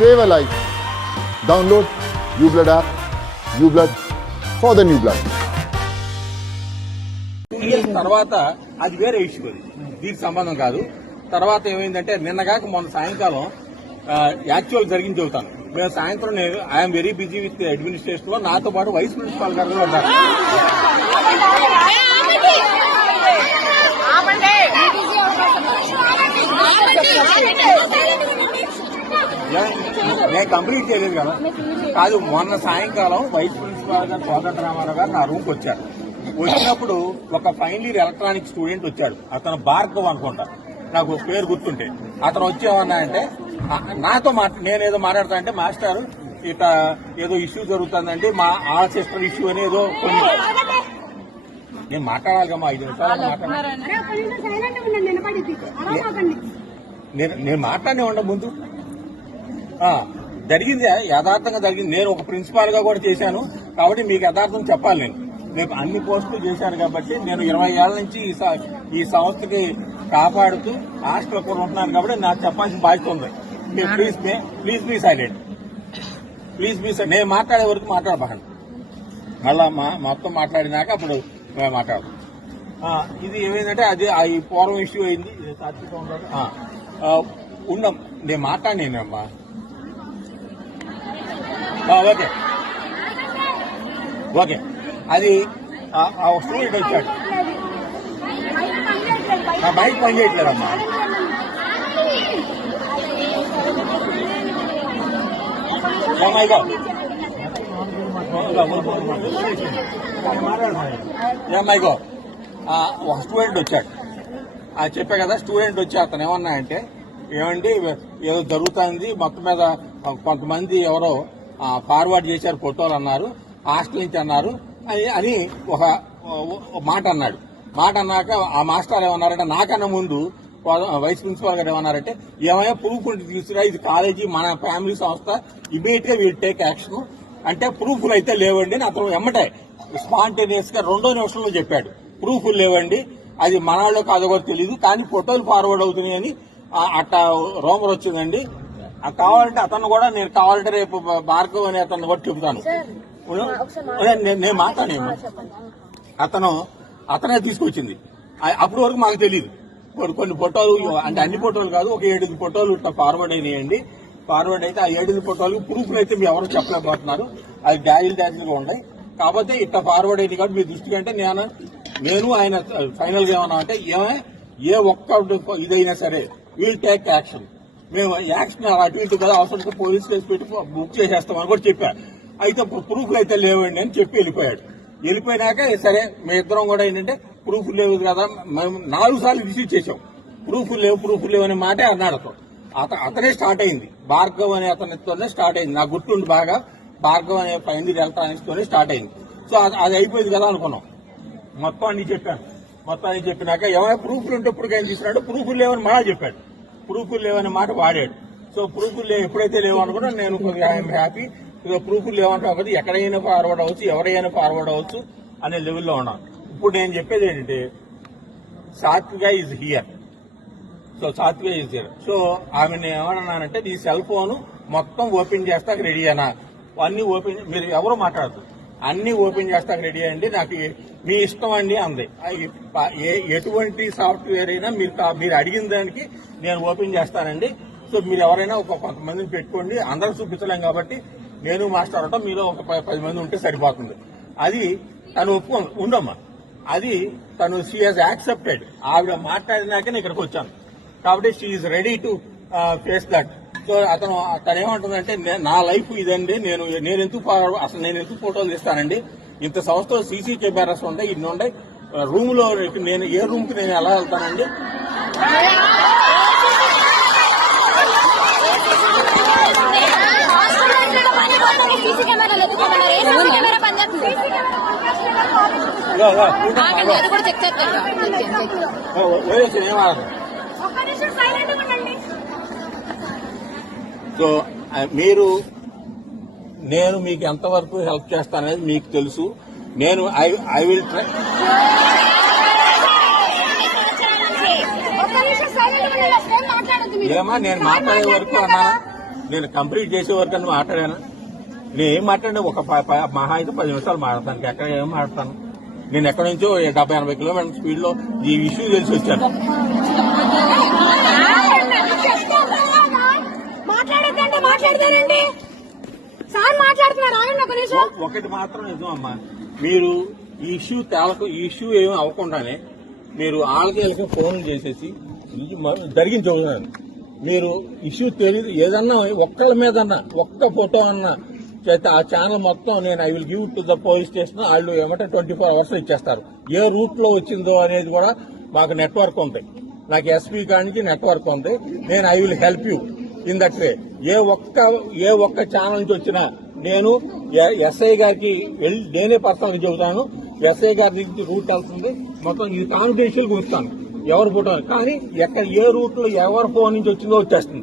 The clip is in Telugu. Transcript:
save a life. Download UBlood app. UBlood for the new blood. 2 years తర్వాత అది వేరే ఇష్యూ, అది దీనికి సంబంధం కాదు. తర్వాత ఏమైందంటే నిన్నగాక మొన్న సాయంకాలం యాక్చువల్ జరిగింది చెబుతాను. మేము సాయంత్రం I'm very busy with administration లో నాతో పాటు వైస్ ప్రిన్సిపాల్ గారు కూడా ఉన్నారు. నేను కంప్లీట్ చేయలేదు కదా. కాదు, మొన్న సాయంకాలం వైస్ ప్రిన్సిపాల్ గారు కోదండరామారావు గారు నా రూమ్కి వచ్చారు. వచ్చినప్పుడు ఒక ఫైనల్ ఇయర్ ఎలక్ట్రానిక్ స్టూడెంట్ వచ్చాడు. అతను భార్గవ్ అనుకుంటా, నాకు పేరు గుర్తుంటే. అతను వచ్చేమన్నా అంటే నాతో నేనేదో మాట్లాడతా అంటే, మాస్టర్ ఇట ఏదో ఇష్యూ జరుగుతుందండి, మా ఆ సిస్టర్ ఇష్యూ అని ఏదో కొన్ని నేను మాట్లాడాలి కమ్మా, 5 నిమిషాలు మాట్లాడాలి. నేను మాట్లాడే ఉండ ముందు జరిగింది యథార్థంగా జరిగింది. నేను ఒక ప్రిన్సిపాల్ గా కూడా చేశాను కాబట్టి మీకు యథార్థం చెప్పాలి. నేను అన్ని పోస్టులు చేశాను కాబట్టి నేను 20 ఏళ్ల నుంచి ఈ సంస్థకి కాపాడుతూ హాస్టల్ కూడా ఉంటున్నాను కాబట్టి నాకు చెప్పాల్సిన బాధ్యత ఉంది. Please be silent. నేను మాట్లాడే వరకు మాట్లాడబాకండి. మళ్ళా మొత్తం మాట్లాడినాక అప్పుడు మేము మాట్లాడదాం. ఇది ఏమైందంటే అది ఈ పూర్వం ఇష్యూ అయింది. ఉండం నేను మాట్లాడినానమ్మా. ఓకే అది స్టూడెంట్ వచ్చాడు, బైక్ పని చేయట్లేదమ్మా. ఏమైగో ఒక స్టూడెంట్ వచ్చాడు. చెప్పా కదా, స్టూడెంట్ వచ్చి అతను ఏమన్నా అంటే, ఏమండి ఏదో జరుగుతుంది మొత్తం మీద కొంతమంది ఎవరో ఫార్వర్డ్ చేశారు ఫోటోలు అన్నారు, హాస్టల్ నుంచి అన్నారు అని ఒక మాట అన్నాడు. మాట అన్నాక ఆ మాస్టర్ ఏమన్నారంటే, నాకన్నా ముందు వైస్ ప్రిన్సిపాల్ గారు ఏమన్నారంటే, ఏమైనా ప్రూఫ్ ఉంటే తీసుకురా, ఇది కాలేజీ మన ఫ్యామిలీ సంస్థ, ఇమీడియట్ గా వీల్ టేక్ యాక్షన్ అంటే ప్రూఫ్లు అయితే లేవండి అని అతను ఎమ్మటే స్పాంటేనియస్ గా 2వ నిమిషంలో చెప్పాడు. ప్రూఫ్లు లేవండి, అది మనవాళ్ళో కాదో కూడా తెలియదు, కానీ ఫోటోలు ఫార్వర్డ్ అవుతున్నాయని అట్టా రోమర్ వచ్చిందండి. కావాలంటే అతను కూడా నేను కావాలంటే రేపు భార్గవ్ అని అతను కూడా చెబుతాను. నేను మాట్లాడాను. అతనే తీసుకొచ్చింది. అప్పటి వరకు మాకు తెలియదు. కొన్ని ఫోటోలు అంటే అన్ని ఫోటోలు కాదు, ఒక 7 ఫోటోలు ఇట్లా ఫార్వర్డ్ అయినాయండి. ఫార్వర్డ్ అయితే ఆ 7 ఫోటోలు ప్రూఫ్లు అయితే మీరు ఎవరు చెప్పలేకపోతున్నారు, అది డాజిల్గా ఉన్నాయి. కాకపోతే ఇట్లా ఫార్వర్డ్ అయింది కాబట్టి మీ దృష్టికి అంటే నేను ఆయన ఫైనల్ గా ఏమన్నా అంటే, ఏ ఒక్క ఇదైనా సరే వీల్ టేక్ యాక్షన్, మేము యాక్షన్ అటు ఇటు కదా అవసరం పోలీస్ కేసు పెట్టి బుక్ చేసేస్తామని కూడా చెప్పా. అయితే ప్రూఫ్లు అయితే లేవండి అని చెప్పి వెళ్ళిపోయాడు. వెళ్ళిపోయినాక సరే మీ ఇద్దరం కూడా ఏంటంటే ప్రూఫ్లు లేవు కదా, మేము 4 సార్లు రిసీవ్ చేసాం. ప్రూఫ్లు లేవు అనే మాటే అన్నాడు. అతనే స్టార్ట్ అయింది, భార్గవ్ అనే అతనితోనే స్టార్ట్ అయింది. నాకు గుర్తుండి బాగా భార్గవ్ అనే ఫైనల్ ఇయర్ ఎలక్ట్రానిక్స్ తోనే స్టార్ట్ అయింది. సో అది అయిపోయింది కదా అనుకున్నాం. మొత్తం అన్ని చెప్పాను. మొత్తం అన్ని చెప్పినాక ఏమైనా ప్రూఫ్లు ఉంటే ఇప్పటికైనా తీసుకున్నాడు. ప్రూఫ్లు లేవని మాట చెప్పాడు, ప్రూఫ్లు లేవని మాట వాడాడు. సో ప్రూఫ్లు ఎప్పుడైతే లేవు అనుకున్నా నేను కొద్దిగా ఐఎమ్ హ్యాపీ. ప్రూఫ్లు లేవంటే ఒకటి ఎక్కడైనా ఫార్వర్డ్ అవ్వచ్చు, ఎవరైనా ఫార్వర్డ్ అవ్వచ్చు అనే లెవెల్లో ఉన్నాను. ఇప్పుడు నేను చెప్పేది ఏంటంటే, సాత్విక ఈజ్ హియర్. సో సాత్విక ఈజ్ హియర్. సో ఆమె ఏమన్నానంటే, నీ సెల్ ఫోన్ మొత్తం ఓపెన్ చేస్తాక రెడీ అయినా, అన్ని ఓపెన్, మీరు ఎవరు మాట్లాడదు, అన్ని ఓపెన్ చేస్తాక రెడీ అయ్యండి, నాకు మీ ఇష్టం అండి అంది. ఎటువంటి సాఫ్ట్వేర్ అయినా మీరు అడిగిన దానికి నేను ఓపెన్ చేస్తానండి. సో మీరు ఎవరైనా కొంతమందిని పెట్టుకోండి, అందరూ చూపించలేం కాబట్టి నేను మాస్టర్ అవటం, మీలో ఒక 10 మంది ఉంటే సరిపోతుంది. అది తను ఉండమ్మా, అది తను షీ హాజ్ యాక్సెప్టెడ్. ఆవిడ మాట్లాడినాకే నేను ఇక్కడికి వచ్చాను కాబట్టి she is ready to face that. So తనేమంటుందంటే, నా లైఫ్ ఇదండి, నేను ఎందుకు ఫోటోలు తీస్తానండి, ఇంత సంస్థలో సీసీ కెమెరాస్ ఉంటాయి, ఇన్ని ఉంటాయి, రూమ్ లో నేను ఏ రూమ్ కి నేను ఎలా వెళ్తానండి. సో నేను మీకు ఎంతవరకు హెల్ప్ చేస్తాననేది మీకు తెలుసు. నేను ఐ విల్ ట్రై. ఏమా నేను మాట్లాడే వరకు అన్నా నేను కంప్లీట్ చేసే వరకు అని మాట్లాడాను. నేను ఏం మాట్లాడినా ఒక మహా అయితే 10 నిమిషాలు మాట్లాడతాను. ఎక్కడ ఏం మాట్లాడతాను? నేను ఎక్కడి నుంచో 70-80 కిలోమీటర్ స్పీడ్ లో ఈ ఇష్యూ తెలిసి వచ్చాను. మాట్లాడతారండి సార్ మాట్లాడుతున్నారు. ఆగండి ఒక నిమిషం. ఒకటి మాత్రం నిజం అమ్మా, మీరు ఈ ఇష్యూ ఏమి అవ్వకుండానే మీరు వాళ్ళకి ఫోన్ చేసేసి జరిగింది చూడండి. మీరు ఇష్యూ తెలియదు ఏదన్నా ఒక్కళ్ళ మీదన్నా ఒక్క ఫోటో అన్నా చేస్తే ఆ ఛానల్ మొత్తం నేను I will give to the police station. వాళ్ళు ఏమంటే 24 hours ఇచ్చేస్తారు. ఏ రూట్ లో వచ్చిందో అనేది కూడా మాకు నెట్వర్క్ ఉంది. నాకు ఎస్పీ కానికి నెట్వర్క్ ఉంది. నేను I will help you in that way. ఏ ఒక్క ఛానల్ నుంచి వచ్చినా నేను ఎస్ఐ గారికి వెళ్ళి నేనే పర్సనల్ చెబుతాను. ఎస్ఐ గారి నుంచి రూట్ వెళ్తుంది మొత్తం ఇది కాన్ఫిడెన్షియల్ గా ఉంచుతాను ఎవరు ఫోటో. కానీ ఎక్కడ ఏ రూట్ లో ఎవరి ఫోన్ నుంచి వచ్చిందో వచ్చేస్తుంది.